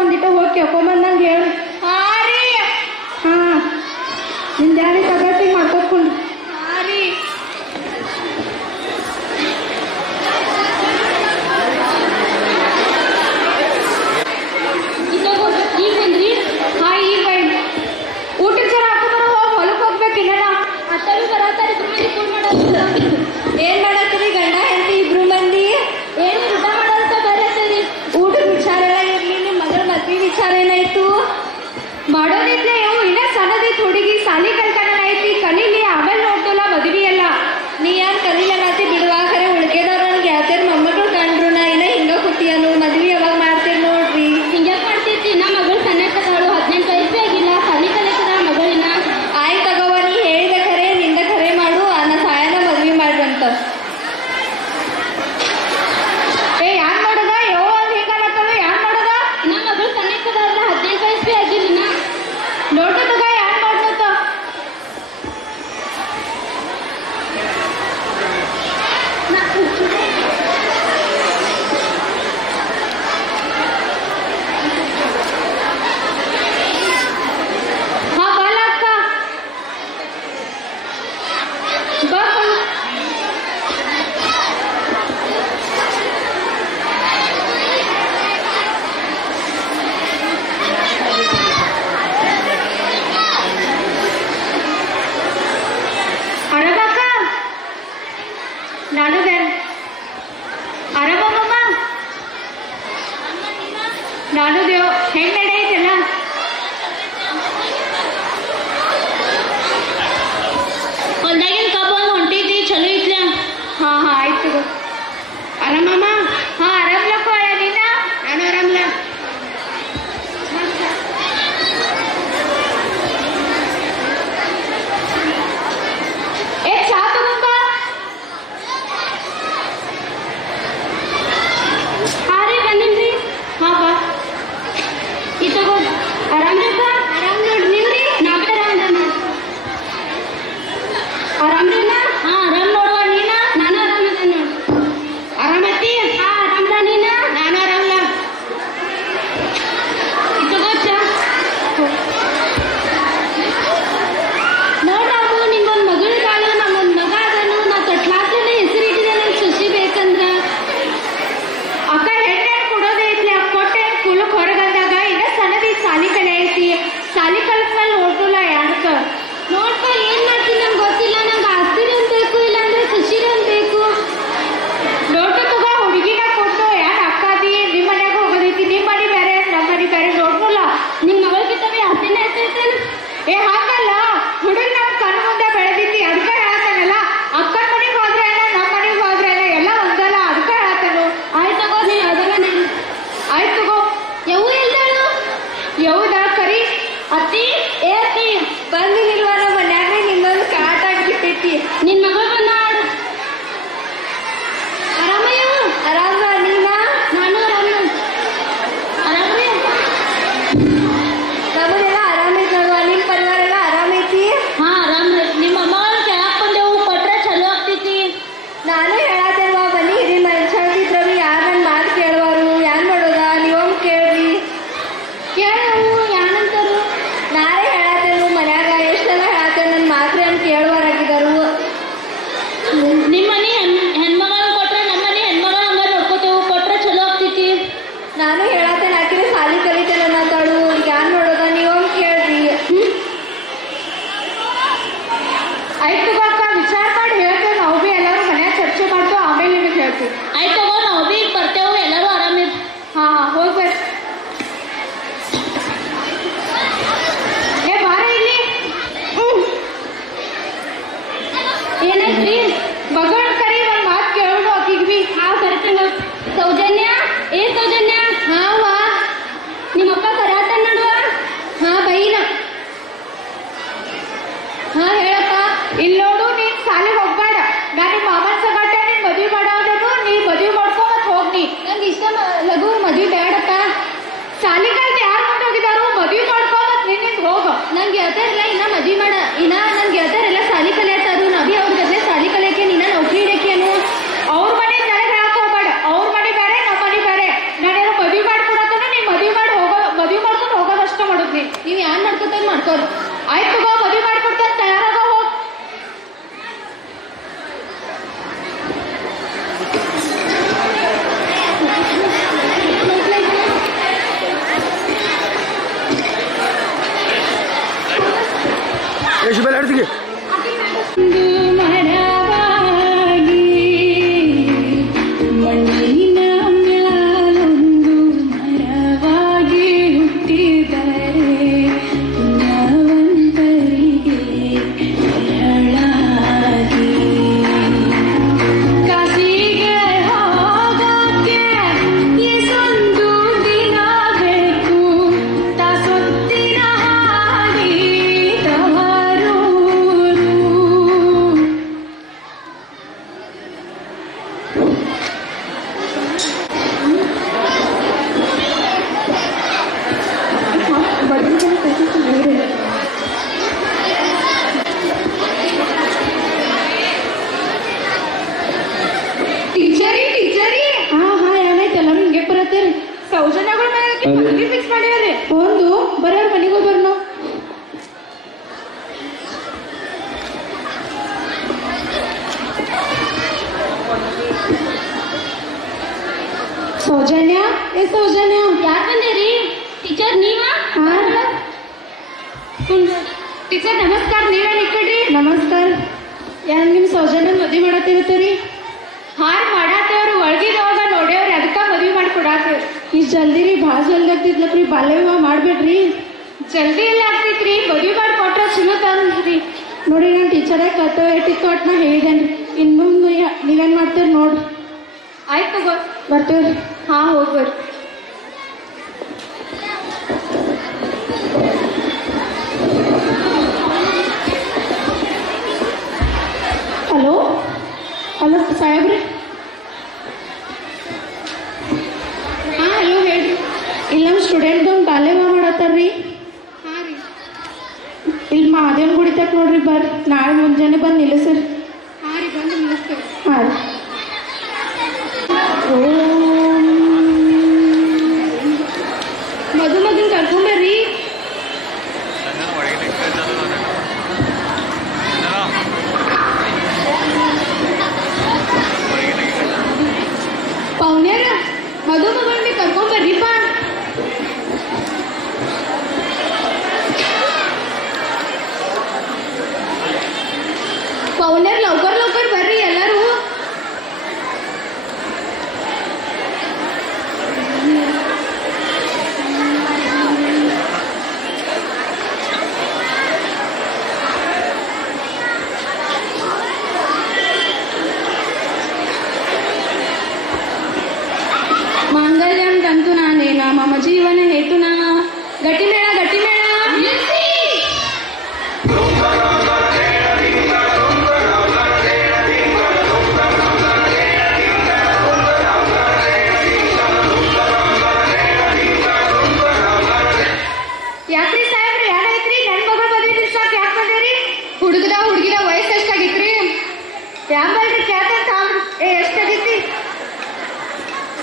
ಒಂದಿಟ್ಟ ಹೋಗಿ ಕೇಳ್ಕೊಂಬಂದಂಗೆ ಹೇಳು. ಹಾಂ ರೀ. ಹಾಂ ನಿಂದ ಯಾರಿ ತಗತಿ ಮಾಡ್ಕೊತ್ಕೊಂಡು. ಹಾಂ ರೀ. ಈಗ ಬಂದ್ರಿ? ಹಾಂ ಈಗ ಬೈನ್ ಊಟಕ್ಕೆ ಜರ ಹಾಕೊಂಬರ ಹೋಗಿ ಹೊಲಕ್ಕೆ ಹೋಗ್ಬೇಕಿಲ್ಲ. ಅತ್ತವಿ ಬರತ್ತಾರೆ ಮಂದಿ ಫೋನ್ ಮಾಡೋದು. ಏನು ಮಾಡತ್ತೀರಿ ಗಂಡ ಹೆಂಡತಿ ಇಬ್ರು ಮಂದಿ? ಏನು ಊಟ ಮಾಡೋದಂತ ಬರತ್ತೀರಿ? ಊಟದ ವಿಚಾರ ಎಲ್ಲ ಇರಲಿ, ನಿಮ್ಮ ಮಗಳ ಮದ್ವೆ ವಿಚಾರ ಏನಾಯ್ತು? ಮಾಡೋದಿದ್ಲೆ ಅವು ಇನ್ನ ಸಣ್ಣದೈತಿ ಹುಡುಗಿ, ಸಾಲಿ ಕಲ್ತಾನ ಐತಿ, ಕಲೀಲಿ ಆಮೇಲೆ ನೋಡ್ತಲ್ಲ ಮದ್ವಿ ಎಲ್ಲ. ನೀ ಯಾರು ಕಲೀಲನತಿ ಬಿಡುವಾಗ ಖರೆ ಉಳ್ಕೆದವ್ರು ನನ್ಗೆ ಯಾವ್ದಾರ ಮೊಮ್ಮಗಳು ಕಂಡ್ರು ನಾ ಇನ್ನ ಹಿಂಗ ಕೂತಿಯನು ಮದ್ವಿ ಯಾವಾಗ ಮಾಡ್ತೀರಿ ನೋಡ್ರಿ. ಹಿಂಗೆ ಮಾಡ್ತೈತಿ. ನಮ್ಮ ಮಗಳು ಸಣ್ಣಕ್ಕದಾಳು, 18 ವಯಸ್ಸೇ ಆಗಿಲ್ಲ, ಸಾಲಿ ಕಲಿತದ ಮಗಳಿನ. ಆಯ್ತು ತಗೋವ, ನೀ ಹೇಳಿದ ಖರೆ ನಿಂದ ಖರೆ ಮಾಡು, ನಾ ಸಾಯನ ಮದ್ವಿ ಮಾಡ್ರಂತ. ಏ ಯಾನ್ ಮಾಡೋದ ಯೋ ಅಂತ ಹಿಂಗತ್ತಲ್ಲ, ಯಾನ್ ಮಾಡೋದ? ನಮ್ಮ ಮಗಳು ಸಣ್ಣಕ್ಕದಾದ್ರೆ 18 ವಯಸ್ಸೇ ಆಗಿಲ್ಲ. ನೋಡ್ದ ತಗ ಯಾನ್ ನೋಡ್ನಂತ. ಹಾ ಬಾಲ ಅಕ್ಕ ಬಾ. ಆರಾಮಕ್ಕ? ನಾನು ಬೇನ್ ಆರಾಮಮ್ಮ. ನಾನು ದೇವ್ ಹೆಂಗ್ ನಡೆಯೈತೆಲ್ಲ? ಹೊಲ್ದಾಗಿನ ಕಬ್ಬ ಹೊಂಟಿದ್ದಿ, ಚಲೋ ಐತ್ಲ? ಹಾಂ ಹಾಂ ಆಯ್ತು ಗೋ. ಆರಾಮಮ್ಮ? ಹಾಂ ಆರಾಮ್ಲಕ್ಕ. ನೀನ? ನಾನು ಆರಾಮ್ಲ. ಏ ಚಾ ತಗೊಂಬ. ಹಾಂ ರೀ ಬಂದಿನ್ರಿ. ಹಾಂ ಬಾ. ಈ ತಗೋ. ಆರಾಮ್ಲಕ್ಕ? ಆರಾಮ್ ನೋಡ್ರಿ. ನೀವ್ರಿ? ನಾವು ಆರಾಮ್ ನೋಡಿ. ಆರಾಮ್ಲಿನ? ಹಾಂ ಆರಾಮ್ ನೋಡುವ. ನೀನ? ನಾನು ಆರಾಮದ ನೋಡಿ. ಆರಾಮತ್ತಿ? ಹಾಂ ಆರಾಮ್ದ. ನೀನ? ನಾನು ಆರಾಮ್ಲ. ಈ ತಗೋ ಚಾ. ನೋಡಾವು ನಿಂಗೊಂದು ಮಗಳು ಕಾಳು, ನಮ್ಮೊಂದು ಮಗ ಅದನು. ನಾ ತೊಟ್ಲಾಸನ ಹೆಸರು ಇಟ್ಟಿದೆ, ನಂಗೆ ಸುಶಿ ಬೇಕಂದ್ರ. ಅಕ್ಕ ಹೆಣ್ಣು ಕೊಡೋದೇ ಐತಿ, ಕೊಟ್ಟೆ ಕುಲಕ್ ಹೊರಗಂದಾಗ ಇನ್ನ ಸಣ್ಣದಿ ಸಾಲಿ ಕಲೆ ಐತಿ. ಸಾಲಿ ಕಲ್ತ್ಮೇಲೆ ನೋಡ್ರಲ್ಲ ಯಾಕ ನೋಡ್ಪ ಏನ್ ಮಾಡ್ತೀನಿ ನಂಗೆ ಗೊತ್ತಿಲ್ಲ. ನಂಗೆ ಆಸ್ತಿರಿ ಅಂತ ಬೇಕು, ಇಲ್ಲಾಂದ್ರೆ ಸುಶಿರಿ ಅಂತ ಬೇಕು. ನೋಡ್ಕೊ ತಗೋ, ಹುಡುಗಿನ ಕೊಟ್ಟು ಯಾಕೆ ಅಕ್ಕಾದಿ ನಿಮ್ಮ ಮನ್ಯಾಗ ಹೋಗೋದೈತಿ. ನಿಮ್ಮ ಮನೆ ಬೇರೆ ನಮ್ಮ ಮನೆ ಬೇರೆ ನೋಡ್ರಲ್ಲ. ನಿಮ್ಮ ಮಗಳಿಗಿಂತವೇ ಆಸ್ತಿನೇ ಇರ್ತೈತೇನು? ಏ ಹಾಗಲ್ಲ, ಹುಡುಗ ನಮ್ಮ ಕಣ್ಣು ಮುಂದೆ ಬೆಳೆದೈತಿ, ಅದಕ್ಕೆ ಹೇಳ್ತಾನಲ್ಲ. ಅಕ್ಕನ ಮನೆಗೆ ಹೋದ್ರೆ ನಮ್ಮ ಮನೆಗೆ ಹೋದ್ರೆ ಎಲ್ಲ ಒಂದಲ್ಲ, ಅದಕ್ಕೆ ಹೇಳ್ತಾನು. ಆಯ್ತು ತಗೋ, ನೀನು ಅದೆಲ್ಲ ನೀನು. ಆಯ್ತು ತಗೋ. ಯವು ಎಲ್ದಾಳು? ಯೌದ ಕರಿ ಅತ್ತಿ, ಏ ಅತ್ತಿ, ಬಂದಿಲ್ವ ನಮ್ಮ ಮನ್ಯಾಗ ನಿನ್ನೊಂದು ಕಾಟ ಆಗಿಬಿಟ್ಟೈತಿ. ನಿನ್ ಮಗಳು ಬಂದಾಳು. ಆರಾಮಯ್ಯವು? ಆರಾಮ ನೀನ? ನಾನು ಆರಾಮ. ಆರಾಮ್ರಿ? ನಮ್ಮದೆಲ್ಲ ಆರಾಮೈತಲ್ವ? ನಿಮ್ಮ ಪರಿವಾರ ಎಲ್ಲ ಆರಾಮೈತಿ? ಹಾ ಆರಾಮ್ರಿ. ನಿಮ್ಮ ಅಮ್ಮಗಳು ಕೆಳಕ್ ಬಂದೆವು, ಕೊಟ್ರೆ ಚಲೋ ಆಗ್ತೈತಿ. ನಾನು ಹೇಳತ್ತೇಲ್ವ, ಬನ್ನಿ ಹಿರಿ ಮನುಷ್ಯಂದಿದ್ರವಿ ಯಾರು ನನ್ನ ಮಾತು ಕೇಳುವರು. ಏನ್ ಮಾಡೋದ ನೀವೊಮ್ಮೆ ಕೇಳ್ರಿ. ಕೇಳವು ಯಾನಂತಾರು? ನಾರೇ ಹೇಳತ್ತೇನು ಮನ್ಯಾಗ ಎಷ್ಟೆಲ್ಲ ಹೇಳತ್ತೇನೆ, ನನ್ನ ಮಾತ್ರ ಏನು ಕೇಳುವರಾಗಿದ್ದಾರು. ನಿಮ್ಮ ಮನೆ ಹೆಣ್ಮಗಳು ಕೊಟ್ರೆ ನಮ್ಮ ಮನೆ ಹೆಣ್ಮಗಳು ಹಂಗ ನೋಡ್ಕೋತೇವು, ಕೊಟ್ರೆ ಚಲೋ ಆಗ್ತೈತಿ. ನಾನು ಹೇಳತ್ತೇನೆ, ಆಕಿನ ಸಾಲಿ ಕಲಿತೇನೆ ಅನ್ನತಾಳು. ಈಗ ಏನ್ ಮಾಡೋದ ನೀವೊಮ್ಮೆ ಕೇಳ್ರಿ. ಆಯ್ತು ಅಕ್ಕ, ವಿಚಾರ ಮಾಡಿ ಹೇಳ್ತೇವೆ. ನಾವು ಭೀ ಎಲ್ಲರೂ ಮನ್ಯಾಗ ಚರ್ಚೆ ಮಾಡ್ತು, ಆಮೇಲೆ ನಿಮಗೆ ಹೇಳ್ತೀವಿ. ಆಯ್ತು ತಗೋ, ನಾವು ಭೀ ಈಗ ಬರ್ತೇವೆ, ಎಲ್ಲರೂ ಆರಾಮಿರ್. ಹಾಂ ಹಾಂ ಹೋಗ್ಬೇಕು. ಏ ಬಾರ ಇಲ್ಲಿ. ಏನಾಯ್ತ್ರಿ? ಮಗಳ ಕರಿ ಒಂದು ಮಾತು ಕೇಳೋಣ ಆಕಿಗೆ ಭೀ. ಹಾ ಕರಿತೀನಿ. ಸೌಜನ್ಯ, ಏ ಸೌಜನ್ಯ. ಹಾಂ ವಾ. ನಿಮ್ಮಪ್ಪ ಕರಾತನ್ ನಡುವ. ಹಾಂ ಬೈನ. ಹಾಂ ಹೇಳಪ್ಪ. ಇಲ್ಲಿ ನೋಡು, ನೀನು ಸಾಲಿಗೆ ಹೋಗ್ಬೇಡ. ನಾನು ನಿಮ್ಮ ಮಾಮನ ಸಗಾಟ ನೀನು ಮದುವೆ ಮಾಡೋದನ್ನು ನೀ ಮದುವೆ ಮಾಡ್ಕೊ ಮತ್ತೆ ಹೋಗಿ. ನಂಗೆ ಇಷ್ಟ ಲಘು ಮದುವೆ ಬೇಡಪ್ಪ. ಸಾಲಿ ಕಲ್ತು ಯಾರು ಕೊಂಡು ಹೋಗಿದಾರು, ಮದುವೆ ಮಾಡ್ಕೊ ಮತ್ತೆ ನಿನ್ನಿಂದ ಹೋಗು. ನಂಗೆ ಗೆಳತಿಯರೆಲ್ಲ ಇನ್ನ ಮದ್ವಿ ಮಾಡ, ಇನ್ನ ನನ್ ಗೆಳತಿಯರೆಲ್ಲ ಸಾಲಿ ಕಲಿಯತ್ತಾರು. ನಬಿ ಅವ್ರ ಜೊತೆ ಸಾಲಿ ಕಲಿಯಕ್ಕೆ ನಿನ್ನ ನೌಕರಿ ಇಡಕ್ಕೇನು? ಅವ್ರ ಮನೆ ನನಗೆ ಹೇಳಕ್ ಹೋಗ್ಬೇಡ. ಅವ್ರ ಮನೆ ಬೇರೆ, ನಮ್ಮ ಮನೆ ಬೇರೆ. ನಾನೇನು ಮದುವೆ ಮಾಡ್ಕೊಡೋದನ್ನು ನೀ ಮದುವೆ ಮಾಡಿ ಹೋಗೋ ನೀವು ಯಾರು ಮಾಡ್ಕೊತಾನೆ ಮಾಡ್ಕೋರಿ. ಆಯ್ತು ತಗೋ, ಮದುವೆ ಮಾಡ್ಕೊಡ್ತಾನೆ, ತಯಾರಾಗೋ ಹೋಗ್. ಶುಭ ಹೇಳ್ತೀವಿ ಸೌಜನ್ಯಗಳ ಮೇಲೆ ಮದುವೆ ಫಿಕ್ಸ್ ಮಾಡ್ಯಾರ್ರಿ. ಒಂದು ಬರೋರ್ ಮನೆಗೆ ಹೋಗಿ ಬರ್ನು. ಸೌಜನ್ಯ, ಸೌಜನ್ಯ ಯಾರು ಬಂದಿರಿ? ಟೀಚರ್ ನೀವಾ? ಟೀಚರ್ ನಮಸ್ಕಾರ, ನೀವೇನು ಇಕ್ಕಡ್ರಿ? ನಮಸ್ಕಾರ. ಯಾರು ನಿಮ್ಮ ಸೌಜನ್ಯ ಮದುವೆ ಮಾಡತ್ತಿರ್ತೀರಿ? ಹಾರ್ ಮಾಡಾತೇವ್ರಿ, ಒಳಗಿದವಾಗ ನೋಡ್ಯಾವ್ರಿ, ಅದಕ್ಕ ಮದ್ವಿ ಮಾಡಿ ಕೊಡಾತೇವ್ರಿ. ಇಷ್ಟು ಜಲ್ದಿ ರೀ, ಭಾಳ ಜಲ್ದಿ ಆಗ್ತಿದ್ಲಕ್ರಿ. ಬಾಲ್ಯ ವಿವಾಹ ಮಾಡ್ಬೇಡ್ರಿ. ಜಲ್ದಿ ಎಲ್ಲ ಆಗ್ತೈತ್ರಿ, ಮದ್ವಿ ಮಾಡಿ ಕೊಟ್ರ ಚಲೋ ತಂದ್ರಿ. ನೋಡಿ, ನಾನು ಟೀಚರೇ ಕರ್ತವ್ಯ ಇಟ್ಟಿತ್ತು ಒಟ್ಟು ನಾ ಹೇಳಿದೇನ್ರಿ. ಇನ್ನು ನೀವೇನು ಮಾಡ್ತೀರಿ ನೋಡ್ರಿ. ಆಯ್ತು ತಗೋ, ಬರ್ತೀವ್ರಿ. ಹಾ ಹೋಗ್ಬರ್ರಿ. Hello hello ಸಾಹೇಬ್ರಿ. ಹಾಂ ಹಲೋ ಹೇಳ್ರಿ. ಇಲ್ಲ ನಮ್ಮ ಸ್ಟೂಡೆಂಟ್ ಒಂದು ಬಾಲ್ಯ ವಿವಾಹ ಮಾಡತ್ತಾರ್ರಿ. ಹಾಂ ರೀ. ಇಲ್ಲಿ ಮಹಾದೇವನ ಗುಡಿ ತಕ್ಕ ನೋಡ್ರಿ, ಬರ್ರಿ. ನಾಳೆ ಮುಂಜಾನೆ ಬಂದು ನಿಲ್ಲಿಸ್ರಿ. ಹಾಂ ರೀ, ಬಂದು ಮುಗಿಸ್ತೇವೆ. ಹಾಂ ರೀ. ಮಗನ್ ಕರ್ಕೊಂಬರ್ರಿ. ಪೌನ್ಯಾರ ಮಗನ್ ಕರ್ಕೊಂಬರ್ರಿಪ್ಪ. ಪೌನ್ಯಾರ ಲೌಕರ್ ಲೌಕರ್ ಬರ್ರಿ ಎಲ್ಲರೂ. ಮಾಂಗಲ್ಯಂ ತಂತು ನಾನೇನ ಮಮ ಜೀವನ ಹೇತುನಾ. ಗಟ್ಟಿ ಮೇಳ, ಗಟ್ಟಿ ಮೇಳ. ಯಾಕ್ರಿ ಸಾಹೇಬ್ರಿ, ಯಾರಾಯ್ತ್ರಿ? ನನ್ನ ಮಗಳ ಮದುವೆ ದಿವ್ಸಕ್ಕೆ ಯಾಕೆ ಬಂದಿರಿ? ಹುಡುಗಿದ ವಯಸ್ಸು ಎಷ್ಟಾಗಿತ್ರಿ? ಯಾಕಲ್ರಿ ಕೇಳ್ತಾರ ಸಾಲ್. ಎಷ್ಟಾಗೈತಿ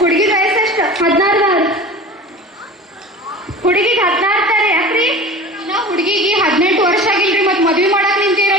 ಹುಡುಗಿದ ವಯಸ್ಸು? ಎಷ್ಟು? 16. ಹುಡುಗಿಗೆ 16 ತಾರೆ. ಯಾಕ್ರಿ? ನಾ ಹುಡುಗಿಗೆ 18 ವರ್ಷ ಆಗಿಲ್ರಿ, ಮತ್ತೆ ಮದುವೆ ಮಾಡಕ್ ನಿಂತೀರ.